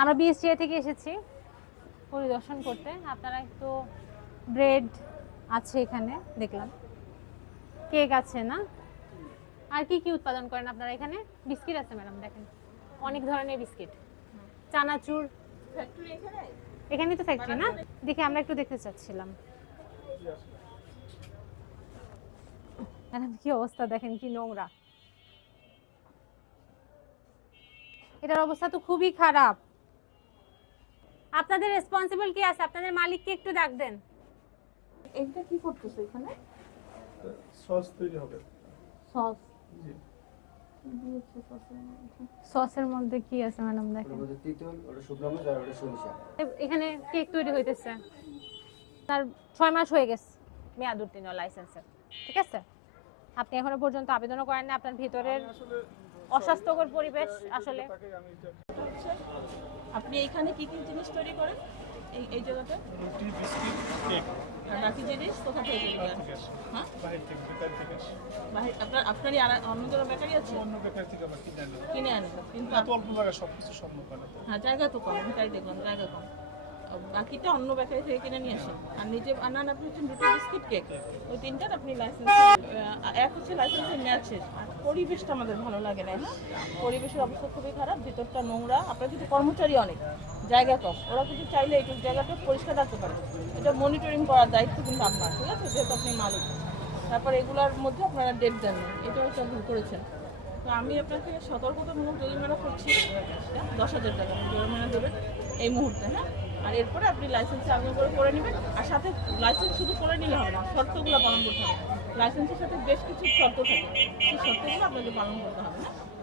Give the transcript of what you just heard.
আমরা বিএসটিআই থেকে এসেছি পরিদর্শন করতে। আপনারা একটু ব্রেড আছে এখানে দেখলাম, কেক আছে না? আর কি কি উৎপাদন করেন আপনারা এখানে? বিস্কিট আছে ম্যাডাম, দেখেন অনেক ধরনের বিস্কিট, চানাচুর। এখানেই তো ফ্যাক্টরি না? দেখে আমরা একটু দেখতে চাচ্ছিলাম। ম্যাডাম কি অবস্থা দেখেন, কি নোংরা। এটার অবস্থা তো খুবই খারাপ। আপনাদের রেসপন্সিবল কি আছে? আপনাদের মালিককে একটু ডাক দেন। এটা কি করতেছো এখানে? সস তৈরি হবে। সস? জি। সসের মধ্যে কি আছে ম্যাডাম দেখেন? ওটা তিতল, ওটা শুকনো মরিচ আর ওটা সরিষা। এখানে কেক তৈরি হইতেছে, তার 6 মাস হয়ে গেছে মেয়াদ উত্তীর্ণ লাইসেন্সের। ঠিক আছে, আপনি এখনো পর্যন্ত আবেদনও করেন না। আপনার ভিতরের অস্বাস্থ্যকর পরিবেশ আসলে। আপনি এখানে কি কি জিনিস তৈরি করেন এই জায়গাতে? রুটি, বিস্কিট, কেক। আর বাকি জিনিস কোথা থেকে তৈরি করেন? হ্যাঁ, বাহির থেকে, বেকারি থেকে আসে। আপনারই আর অন্য কোনো বেকারি আছে? অন্য বেকারি থেকে আবার কিনে আনেন, কিন্তু এত অল্প জায়গায় সবকিছু সম্ভব হয় না। হ্যাঁ, জায়গা তো কম, বেকারি দেখুন জায়গা কম। বাকিটা অন্য বেকারি থেকে কিনে নিয়ে আসেন। আর নিজে বানান আপনি হচ্ছেন রুটি, বিস্কিট, কেক। ওই তিনটার আপনি লাইসেন্স, এক হচ্ছে লাইসেন্সের ম্যাচের। আর পরিবেশটা আমাদের ভালো লাগে না। হ্যাঁ, পরিবেশের অবস্থা খুবই খারাপ, ভিতরটা নোংরা। আপনার কিন্তু কর্মচারী অনেক, জায়গা কম। ওরা কিন্তু চাইলে এইটুকু জায়গাটা পরিষ্কার রাখতে পারে। এটা মনিটরিং করার দায়িত্ব কিন্তু আপনার, ঠিক আছে, যেহেতু আপনি মালিক। তারপর এগুলোর মধ্যে আপনারা ডেট দেন, এটা হচ্ছে ভুল করেছেন। তো আমি আপনাকে সতর্কতামূলক জরিমানা করছি, 10,000 টাকা জরিমানা দেবেন এই মুহূর্তে। হ্যাঁ, আর এরপরে আপনি লাইসেন্সে আবেদন করে নেবেন। আর সাথে লাইসেন্স শুধু করে নিলে হবে না, শর্তগুলো পালন করতে হবে। লাইসেন্সের সাথে বেশ কিছু শর্ত থাকে, সেই শর্তগুলো আপনাকে পালন করতে হবে। হ্যাঁ।